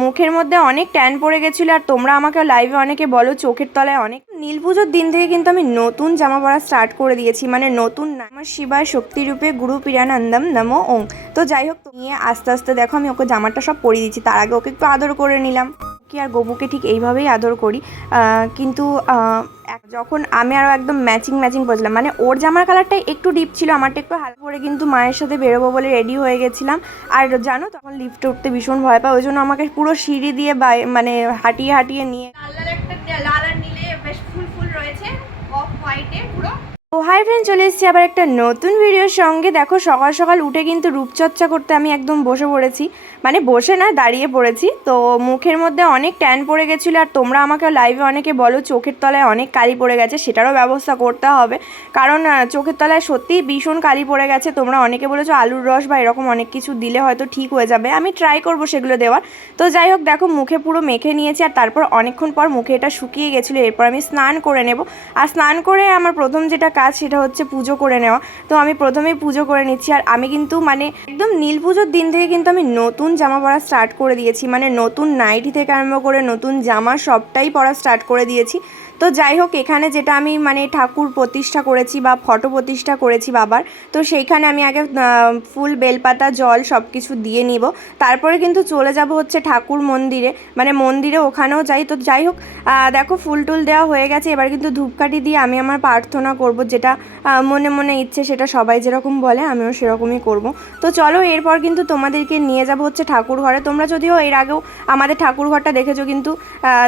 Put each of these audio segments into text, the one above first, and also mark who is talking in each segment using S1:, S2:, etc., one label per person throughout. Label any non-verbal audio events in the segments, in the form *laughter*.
S1: মুখের মধ্যে অনেক ট্যান পড়ে গেছিল আর তোমরা আমাকে লাইভে অনেকে বলো, চোখের তলায় অনেক। নীল পুজোর দিন থেকে কিন্তু আমি নতুন জামা পরা স্টার্ট করে দিয়েছি মানে নতুন না। আমার শিবায় শক্তিরূপে গুরু পিরানন্দম নমো ওং তো যাই হোক নিয়ে আস্তে আস্তে দেখো, আমি ওকে জামাটা সব পরিয়ে দিচ্ছি, তার আগে ওকে একটু আদর করে নিলাম। কি আর গোবুকে ঠিক এইভাবেই আদর করি। কিন্তু যখন আমি আরও একদম ম্যাচিং ম্যাচিং পরেছিলাম মানে ওর জামার কালারটাই একটু ডিপ ছিল, আমারটা একটু হালকা পরে কিন্তু মায়ের সাথে বেরোবো বলে রেডি হয়ে গেছিলাম। আর জানো, তখন লিফটে উঠতে ভীষণ ভয় পায়, ওই জন্য আমাকে পুরো সিঁড়ি দিয়ে মানে হাঁটিয়ে হাঁটিয়ে নিয়ে
S2: কালার একটা লাল আর নীলে বেশ ফুল ফুল রয়েছে অফ হোয়াইটে পুরো
S1: তো হাই ফ্রেন্ড চলে এসেছি আবার একটা নতুন ভিডিওর সঙ্গে। দেখো, সকাল সকাল উঠে কিন্তু রূপচর্চা করতে আমি একদম বসে পড়েছি। মানে বসে না দাঁড়িয়ে পড়েছি। তো মুখের মধ্যে অনেক ট্যান পড়ে গেছিল, আর তোমরা আমাকে লাইভে অনেকে বলো, চোখের তলায় অনেক কালি পড়ে গেছে, সেটারও ব্যবস্থা করতে হবে। কারণ চোখের তলায় সত্যিই ভীষণ কালি পড়ে গেছে। তোমরা অনেকে বলেছ আলুর রস বা এরকম অনেক কিছু দিলে হয়তো ঠিক হয়ে যাবে। আমি ট্রাই করব সেগুলো দেওয়ার। তো যাই হোক, দেখো, মুখে পুরো মেখে নিয়েছি, আর তারপর অনেকক্ষণ পর মুখে এটা শুকিয়ে গেছিল। এরপর আমি স্নান করে নেব। আর স্নান করে আমার প্রথম যেটা কাজ সেটা হচ্ছে পুজো করে নেওয়া। তো আমি প্রথমেই পুজো করে নিচ্ছি আর আমি কিন্তু মানে একদম নীল পুজোর দিন থেকে কিন্তু আমি নতুন জামা পরা স্টার্ট করে দিয়েছি। মানে নতুন নাইটি থেকে আরম্ভ করে নতুন জামা সবটাই পরা স্টার্ট করে দিয়েছি। তো যাই হোক, এখানে যেটা আমি মানে ঠাকুর প্রতিষ্ঠা করেছি বা ফটো প্রতিষ্ঠা করেছি বাবার, তো সেইখানে আমি আগে ফুল, বেলপাতা, জল সব কিছু দিয়ে নিব। তারপরে কিন্তু চলে যাব হচ্ছে ঠাকুর মন্দিরে মানে মন্দিরে ওখানেও যাই। তো যাই হোক দেখো ফুল টুল দেওয়া হয়ে গেছে। এবার কিন্তু ধূপকাঠি দিয়ে আমি আমার প্রার্থনা করব, যেটা মনে মনে ইচ্ছে, সেটা সবাই যেরকম বলে, আমিও সেরকমই করব। তো চলো, এরপর কিন্তু তোমাদেরকে নিয়ে যাব হচ্ছে ঠাকুর ঘরে। তোমরা যদিও এর আগেও আমাদের ঠাকুর ঘরটা দেখেছ কিন্তু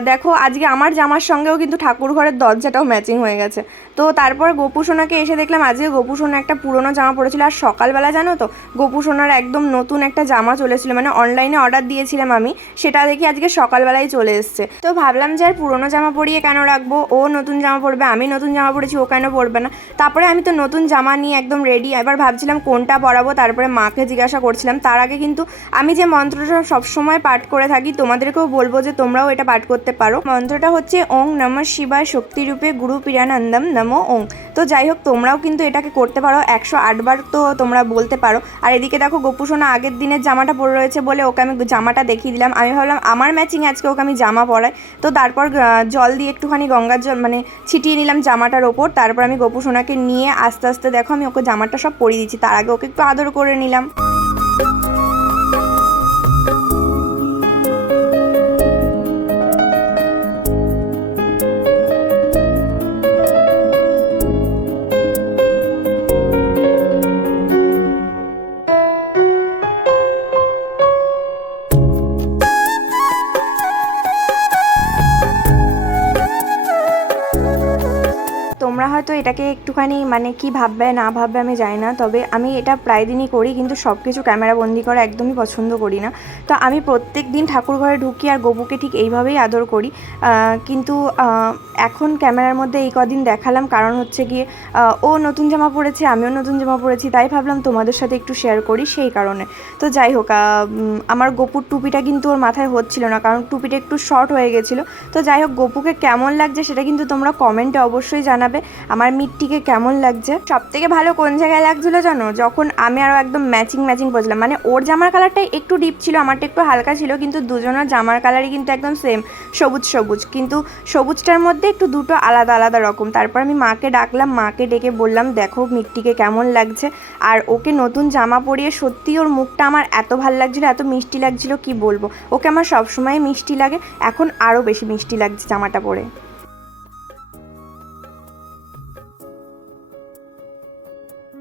S1: দেখো আজকে আমার জামার সঙ্গেও কিন্তু ঠাকুর ঘরের দরজাটাও ম্যাচিং হয়ে গেছে। তো তারপর গোপু সোনাকে এসে দেখলাম আজকে গোপু সোনা একটা পুরনো জামা পরেছিল। আর সকালবেলা জানো তো, গোপু সোনার একদম নতুন একটা জামা চলেছিল। মানে অনলাইনে অর্ডার দিয়েছিলাম আমি, সেটা দেখি আজকে সকালবেলায় চলে এসছে। তো ভাবলাম যে আর পুরনো জামা পরিয়ে কেন রাখব? ও নতুন জামা পরবে, আমি নতুন জামা পরেছি, ও কেন পরবে না? তারপরে আমি তো নতুন জামা নিয়ে একদম রেডি এবার ভাবছিলাম কোনটা পরাবো, তারপরে মাকে জিজ্ঞাসা করছিলাম। তার আগে কিন্তু আমি যে মন্ত্রটা সবসময় পাঠ করে থাকি, তোমাদেরকেও বলব যে তোমরাও এটা পাঠ করতে পারো। মন্ত্রটা হচ্ছে ওং নম শিবায় শক্তিরূপে গুরু পিরানন্দম নমো ওং তো যাই হোক তোমরাও কিন্তু এটাকে করতে পারো। একশো আটবার তো তোমরা বলতে পারো। আর এদিকে দেখো, গোপুসোনা আগের দিনের জামাটা পরে রয়েছে বলে ওকে আমি জামাটা দেখিয়ে দিলাম। আমি ভাবলাম, আমার ম্যাচিং আজকে ওকে আমি জামা পরাই। তো তারপর জল দিয়ে একটুখানি গঙ্গার জল মানে ছিটিয়ে নিলাম জামাটার ওপর। তারপর আমি গোপুসোনাকে নিয়ে আস্তে আস্তে দেখো, আমি ওকে জামাটা সব পরিয়ে দিচ্ছি। তার আগে ওকে একটু আদর করে নিলাম। হয়তো এটাকে একটুখানি মানে কি ভাববে, না ভাববে আমি জানি না। তবে আমি এটা প্রায় দিনই করি, কিন্তু সব কিছু ক্যামেরা বন্দি করা একদমই পছন্দ করি না। তো আমি প্রত্যেক দিন ঠাকুর ঘরে ঢুকি আর গবুকে ঠিক এইভাবেই আদর করি। কিন্তু এখন ক্যামেরার মধ্যে এই কদিন দেখালাম, কারণ হচ্ছে গিয়ে ও নতুন জামা পরেছে, আমিও নতুন জামা পরেছি, তাই ভাবলাম তোমাদের সাথে একটু শেয়ার করি সেই কারণে। তো যাই হোক আমার গপুর টুপিটা কিন্তু ওর মাথায় হচ্ছিল না, কারণ টুপিটা একটু শর্ট হয়ে গেছিল। তো যাই হোক, গপুকে কেমন লাগছে সেটা কিন্তু তোমরা কমেন্টে অবশ্যই জানাবে। আমার মিটটিকে কেমন লাগছে? সব থেকে ভালো কোন জায়গায় লাগছিল জানো? যখন আমি আরও একদম ম্যাচিং ম্যাচিং পরছিলাম। মানে ওর জামার কালারটাই একটু ডিপ ছিল, আমারটা একটু হালকা ছিল, কিন্তু দুজনের জামার কালারই কিন্তু একদম সেম সবুজ সবুজ। কিন্তু সবুজটার মধ্যে একটু দুটো আলাদা আলাদা রকম। তারপর আমি মাকে ডাকলাম, মাকে ডেকে বললাম, দেখো মিটটিকে কেমন লাগছে? আর ওকে নতুন জামা পরিয়ে সত্যি ওর মুখটা আমার এত ভালো লাগছিল, এত মিষ্টি লাগছিল, কি বলব? ওকে আমার সবসময় মিষ্টি লাগে, এখন আরও বেশি মিষ্টি লাগছে জামাটা পরে।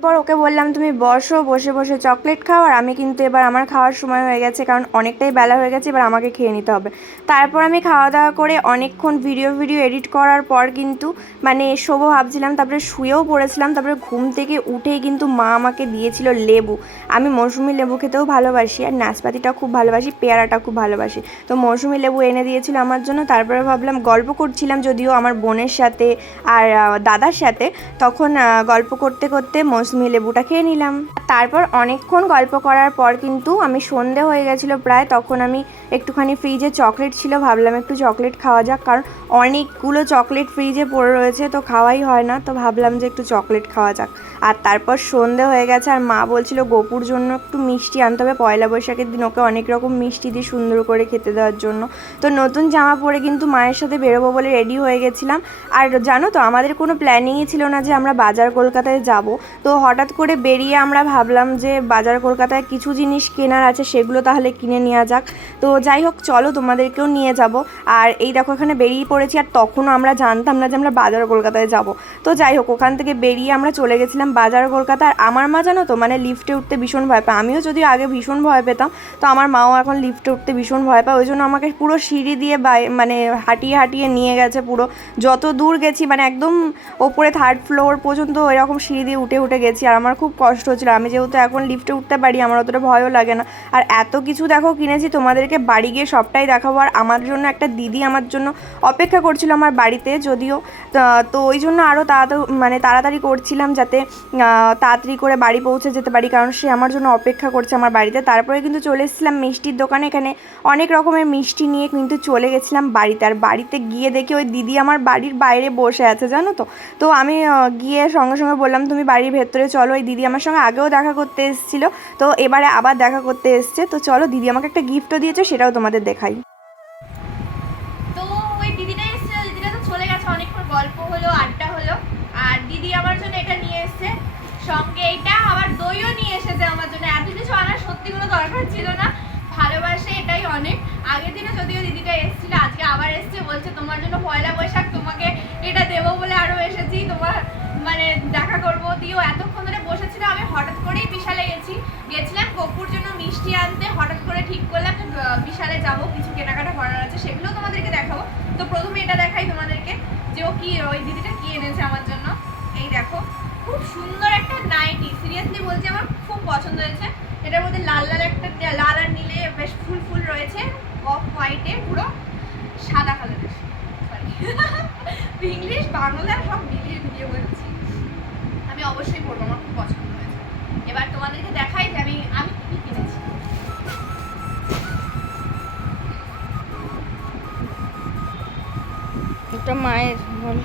S1: পর ওকে বললাম, তুমি বসো, বসে বসে চকলেট খাও। আর আমি কিন্তু এবার আমার খাওয়ার সময় হয়ে গেছে, কারণ অনেকটাই বেলা হয়ে গেছে, এবার আমাকে খেয়ে নিতে হবে। তারপর আমি খাওয়া দাওয়া করে অনেকক্ষণ ভিডিও ভিডিও এডিট করার পর কিন্তু মানে শোবো ভাবছিলাম, তারপরে শুয়েও পড়েছিলাম, তারপরে ঘুম থেকে উঠেই কিন্তু মা আমাকে দিয়েছিল লেবু। আমি মৌসুমি লেবু খেতেও ভালোবাসি, আর নাশপাতিটা খুব ভালোবাসি, পেয়ারাটা খুব ভালোবাসি। তো মৌসুমি লেবু এনে দিয়েছিল আমার জন্য, তারপরে ভাবলাম, গল্প করছিলাম যদিও আমার বোনের সাথে আর দাদার সাথে। তখন গল্প করতে করতে মৌস- মৌসুমি লেবুটা খেয়ে নিলাম। তারপর অনেকক্ষণ গল্প করার পর কিন্তু আমি সন্ধে হয়ে গেছিল প্রায়, তখন আমি একটুখানি ফ্রিজে চকলেট ছিল, ভাবলাম একটু চকলেট খাওয়া যাক, কারণ অনেকগুলো চকলেট ফ্রিজে পড়ে রয়েছে, তো খাওয়াই হয় না, তো ভাবলাম যে একটু চকলেট খাওয়া যাক। আর তারপর সন্ধে হয়ে গেছে, আর মা বলছিল, গোপুর জন্য একটু মিষ্টি আনতে হবে, পয়লা বৈশাখের দিন ওকে অনেক রকম মিষ্টি দিয়ে সুন্দর করে খেতে দেওয়ার জন্য। তো নতুন জামা পরে কিন্তু মায়ের সাথে বেরোবো বলে রেডি হয়ে গেছিলাম। আর জানো তো, আমাদের কোনো প্ল্যানিংই ছিল না যে আমরা বাজার কলকাতায় যাব, তো হঠাৎ করে বেরিয়ে আমরা ভাবলাম যে বাজার কলকাতায় কিছু জিনিস কেনার আছে, সেগুলো তাহলে কিনে নেওয়া যাক। তো যাই হোক, চলো তোমাদেরকেও নিয়ে যাব। আর এই দেখো, এখানে বেরিয়ে পড়েছি আর তখনও আমরা জানতাম না যে আমরা বাজার কলকাতায় যাব। তো যাই হোক, ওখান থেকে বেরিয়ে আমরা চলে গেছিলাম বাজার কলকাতা আর আমার মা জানো তো মানে লিফটে উঠতে ভীষণ ভয় পায়। আমিও যদিও আগে ভীষণ ভয় পেতাম, তো আমার মাও এখন লিফটে উঠতে ভীষণ ভয় পায়। ওই জন্য আমাকে পুরো সিঁড়ি দিয়ে মানে হাঁটিয়ে হাঁটিয়ে নিয়ে গেছে পুরো। যত দূর গেছি মানে একদম ওপরে থার্ড ফ্লোর পর্যন্ত এরকম সিঁড়ি দিয়ে উঠে উঠে গেছি। আর আমার খুব কষ্ট হচ্ছিল। আমি যেহেতু এখন লিফটে উঠতে পারি, আমার অতটা ভয়ও লাগে না। আর এত কিছু দেখো, কিনেছি, তোমাদেরকে বাড়ি গিয়ে সবটাই দেখাবো। আর আমার জন্য একটা দিদি আমার জন্য অপেক্ষা করছিল আমার বাড়িতে যদিও। তো ওই জন্য আরও তাড়াতাড়ি মানে তাড়াতাড়ি করছিলাম যাতে তাড়াতাড়ি করে বাড়ি পৌঁছে যেতে পারি, কারণ সে আমার জন্য অপেক্ষা করছে আমার বাড়িতে। তারপরে কিন্তু চলে এসেছিলাম মিষ্টির দোকানে। এখানে অনেক রকমের মিষ্টি নিয়ে কিন্তু চলে গেছিলাম বাড়িতে। আর বাড়িতে গিয়ে দেখি ওই দিদি আমার বাড়ির বাইরে বসে আছে, জানো তো? তো আমি গিয়ে সঙ্গে সঙ্গে বললাম, তুমি বাড়ির ভেতরে চলো ওই দিদি আমার সঙ্গে আগেও দেখা করতে এসেছিল। তো এবারে আবার দেখা করতে এসছে। তো চলো, দিদি আমাকে একটা গিফটও দিয়েছে, সেটাও তোমাদের দেখাই।
S2: তো ওই দিদিটা এসেছিল। দিদিটা তো চলে গেছে, অনেকক্ষণ গল্প হলো, আড্ডা হলো। আর দিদি আমার জন্য এটা নিয়ে এসেছে। সঙ্গে এটা, আবার দইও নিয়ে এসেছে আমার জন্য। এত কিছু আনার সত্যি কোনো দরকার ছিল না। ভালোবাসে এটাই অনেক। আগের দিনে যদিও দিদিটা এসেছিল, আজকে আবার এসেছে। বলছে, তোমার জন্য পয়লা বৈশাখ তোমাকে এটা দেবো বলে আরও এসেছি। তোমার মানে দেখা করব। দিও, এতক্ষণ ধরে বসেছিল, আমি হঠাৎ করেই বিশালে গেছি। গেছিলাম গপুর জন্য মিষ্টি আনতে, হঠাৎ করে ঠিক করলাম যে বিশালে যাব, কিছু কেনাকাটা করার আছে, সেগুলো তোমাদেরকে দেখাবো। তো প্রথমে এটা দেখাই তোমাদেরকে, যে ও কি, ওই দিদিটা কি এনেছে আমার জন্য। এই দেখো, খুব সুন্দর একটা নাইটি। সিরিয়াসলি বলছি, আমার খুব পছন্দ হয়েছে। এটার মধ্যে লাল লাল একটা, লাল আর নীলে বেশ ফুল ফুল রয়েছে। অফ হোয়াইটে, পুরো সাদা কালারের ইংলিশ *laughs* বাংলা সব মিলিয়ে মিলিয়ে বলছি। আমি অবশ্যই পড়ব আমার খুব পছন্দ হয়েছে। এবার তোমাদেরকে দেখাই যে আমি আমি কি কিনেছি।
S1: এটা মায়ের বল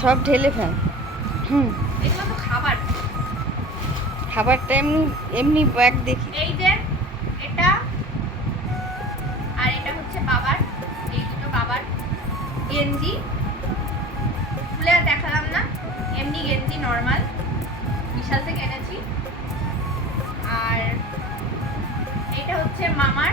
S2: সব
S1: ঢেলে ফেল। হুম।
S2: এগুলো তো খাবার।
S1: খাবারটা এমনি এমনি ব্যাগ দেখি।
S2: এই যে এটা আর এটা হচ্ছে বাবার। গেঞ্জি। খুলে দেখালাম না। এমনি গেঞ্জি নর্মাল বিশাল থেকে এনেছি। আর এটা হচ্ছে মামার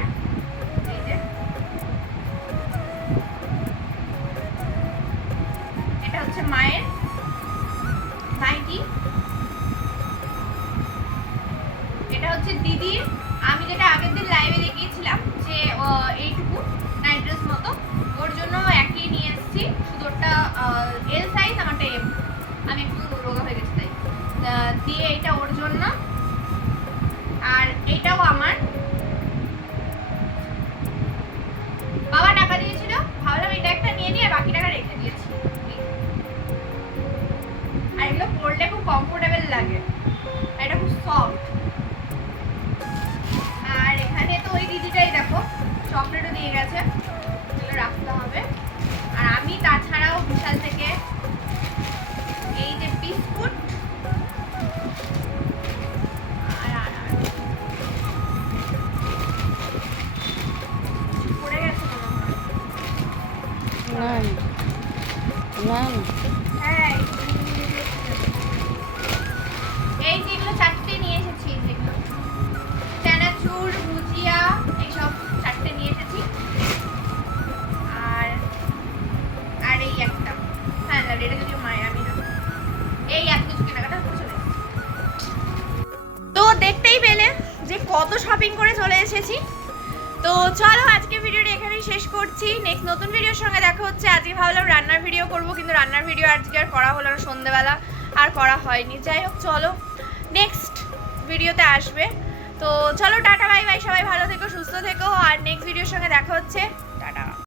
S2: দিয়ে এটা ওর জন্য। আর এটাও আমার। বাবা টাকা দিয়েছিল, ভাবলাম এটা একটা নিয়ে নিয়ে বাকি টাকা রেখে দিয়েছি। আর এগুলো পরলে খুব কমফোর্টেবল লাগে। এটা খুব সফট আর এখানে তো ওই দিদিটাই দেখো চকলেটও দিয়ে গেছে। এগুলো রাখতে হবে। আর আমি তাছাড়াও বিশাল থেকে তো চলো আজকে ভিডিওটা এখানেই শেষ করছি। নেক্সট নতুন ভিডিওর সঙ্গে দেখা হচ্ছে। আজকে ভাবলাম রান্নার ভিডিও করব, কিন্তু রান্নার ভিডিও আজকে আর করা হলো না। সন্ধেবেলা আর করা হয়নি। যাই হোক, চলো নেক্সট ভিডিওতে আসবে। তো চলো, টাটা বাই বাই সবাই ভালো থেকো, সুস্থ থেকো। আর নেক্সট ভিডিওর সঙ্গে দেখা হচ্ছে।